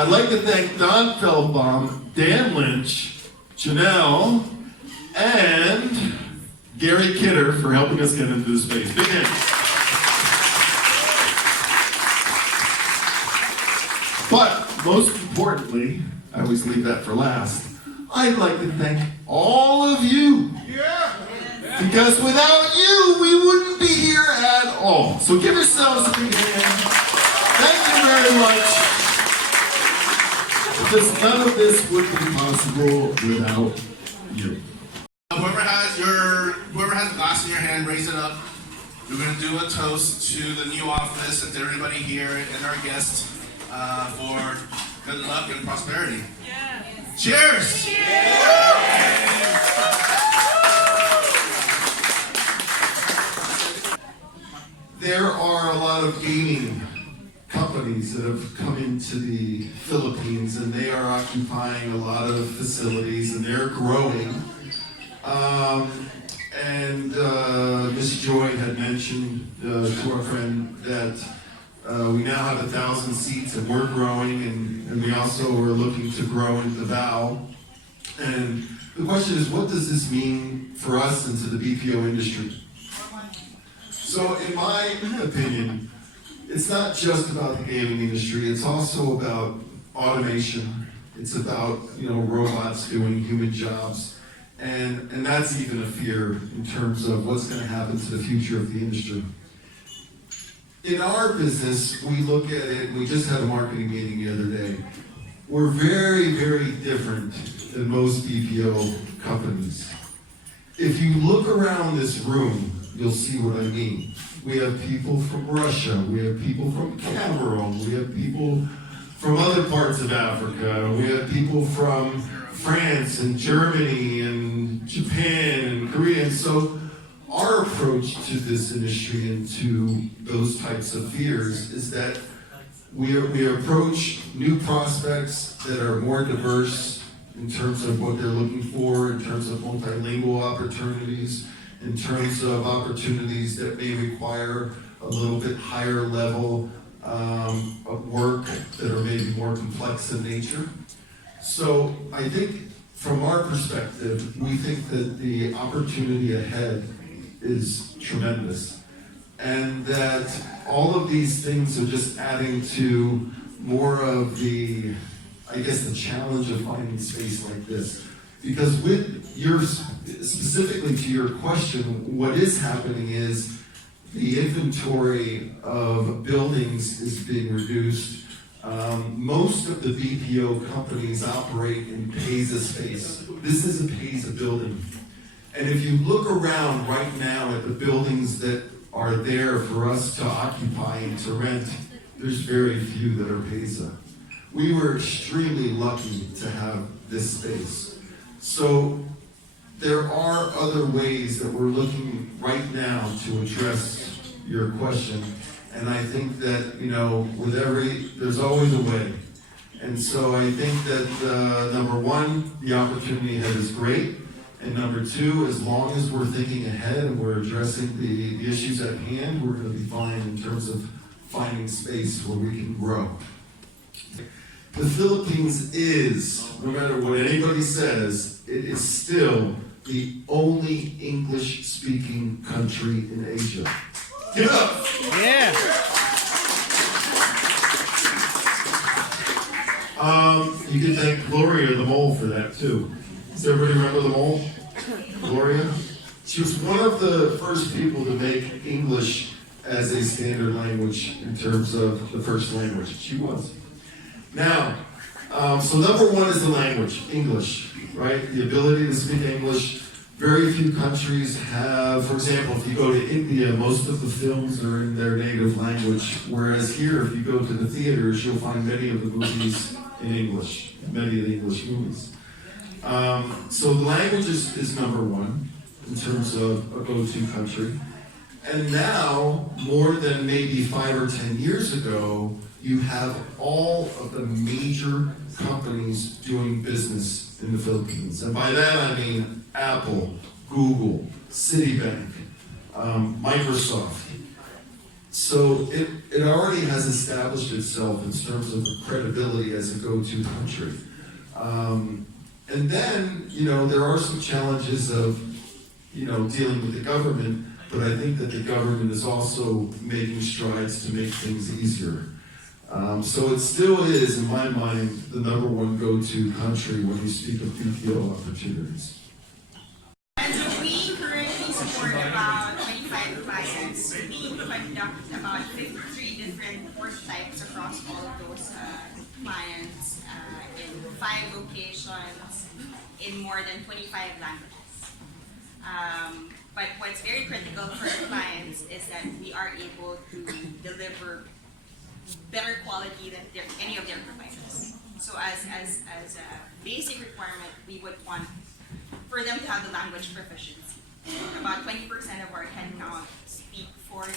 I'd like to thank Don Feldbaum, Dan Lynch, Janelle, and Gary Kidder for helping us get into this space. Big hand. But most importantly, I always leave that for last, I'd like to thank all of you. Yeah. Because without you, we wouldn't be here at all. So give yourselves a big hand. Thank you very much. Because none of this would be possible without you. Whoever has a glass in your hand, raise it up. We're going to do a toast to the new office and to everybody here and our guests for good luck and prosperity. Yeah. Cheers! There are a lot of gaming companies that have come into the Philippines, and they are occupying a lot of facilities, and they're growing. Ms. Joy had mentioned to our friend that we now have 1,000 seats, and we're growing, and we also are looking to grow into Davao. And the question is, what does this mean for us and to the BPO industry? So in my opinion, it's not just about the gaming industry, it's also about automation. It's about, robots doing human jobs. And that's even a fear in terms of what's going to happen to the future of the industry. In our business, we look at it, we just had a marketing meeting the other day. We're very, very different than most BPO companies. If you look around this room, you'll see what I mean. We have people from Russia, we have people from Cameroon, we have people from other parts of Africa, we have people from France and Germany and Japan and Korea. And so our approach to this industry and to those types of fears is that we approach new prospects that are more diverse in terms of what they're looking for, in terms of multilingual opportunities, in terms of opportunities that may require a little bit higher level of work that are maybe more complex in nature. So I think from our perspective, we think that the opportunity ahead is tremendous. And that all of these things are just adding to more of the challenge of finding space like this. Because with specifically to your question, what is happening is the inventory of buildings is being reduced. Most of the BPO companies operate in pays-a-space. This is a pays-a-building. And if you look around right now at the buildings that are there for us to occupy and to rent, there's very few that are pays-a. We were extremely lucky to have this space. So there are other ways that we're looking right now to address your question. And I think that, there's always a way. And so I think that, number one, the opportunity ahead is great. And number two, as long as we're thinking ahead and we're addressing the issues at hand, we're going to be fine in terms of finding space where we can grow. The Philippines is, no matter what anybody says, it is still the only English-speaking country in Asia. Give it up! Yeah! You can thank Gloria the mole for that too. Does everybody remember the mole? Gloria? She was one of the first people to make English as a standard language in terms of the first language. She was. Now, so number one is the language, English, right? The ability to speak English. Very few countries have, for example, if you go to India, most of the films are in their native language, whereas here, if you go to the theaters, you'll find many of the movies in English, many of the English movies. So the language is number one in terms of a go-to country. And now, more than maybe 5 or 10 years ago, you have all of the major companies doing business in the Philippines. And by that I mean Apple, Google, Citibank, Microsoft. So it already has established itself in terms of credibility as a go-to country. And then, there are some challenges of, dealing with the government, but I think that the government is also making strides to make things easier. So it still is, in my mind, the number one go-to country when you speak of BPO opportunities. And we currently support about 25 clients. We conduct about 53 different work types across all of those clients in 5 locations in more than 25 languages. But what's very critical for our clients is that we are able to deliver better quality than any of their providers. So as a basic requirement, we would want for them to have the language proficiency. About 20% of our headcount speak foreign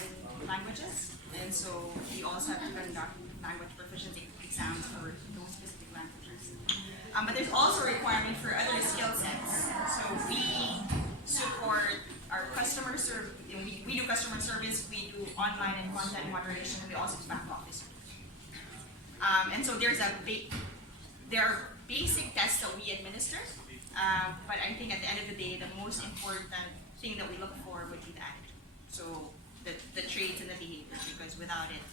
languages, and so we also have to conduct language proficiency exams for those specific languages. But there's also a requirement for other skill sets. So we support our customer service. We do customer service, we do online and content moderation, and we also do back office. And so there are basic tests that we administer, but I think at the end of the day, the most important thing that we look for would be the attitude. So the traits and the behavior, because without it,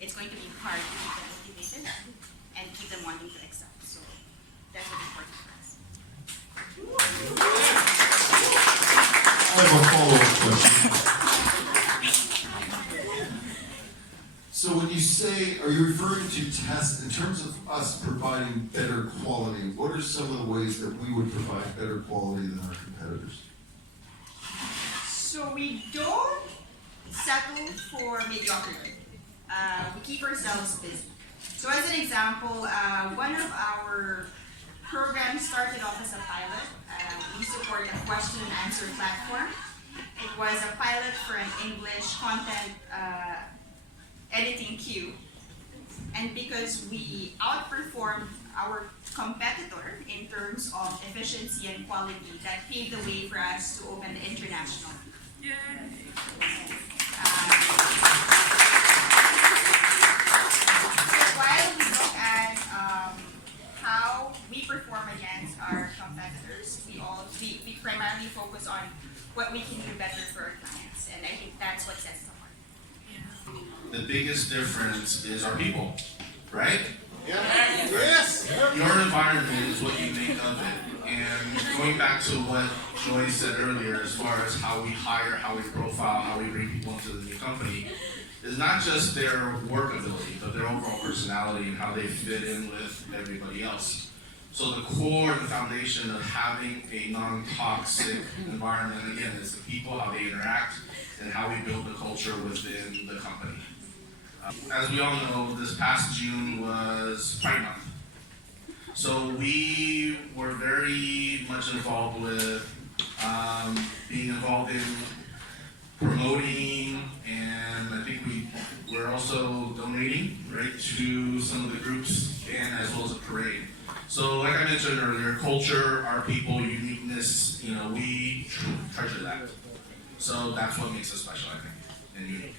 it's going to be hard to keep them motivated and keep them wanting to excel. So that's what's important for us. I have a follow-up question. So when you say, are you referring to tests in terms of us providing better quality? What are some of the ways that we would provide better quality than our competitors? So we don't settle for mediocrity. We keep ourselves busy. So as an example, one of our programs started off as a pilot. We support a question and answer platform. It was a pilot for an English content editing queue. And because we outperformed our competitor in terms of efficiency and quality, that paved the way for us to open the international. While we look at how we perform against our competitors, we primarily focus on what we can do better for our clients, and I think that's what sets us apart. The biggest difference is our people, right? Yes. Your environment is what you make of it. And going back to what Joy said earlier, as far as how we hire, how we profile, how we bring people into the new company, is not just their work ability, but their overall personality and how they fit in with everybody else. So the core and the foundation of having a non-toxic environment, again, is the people, how they interact, and how we build the culture within the company. As we all know, this past June was Pride Month. So we were very much involved with being involved in promoting, and I think we're also donating, right, to some of the groups and as well as a parade. So like I mentioned earlier, culture, our people, uniqueness, we treasure that. So that's what makes us special, I think, and unique.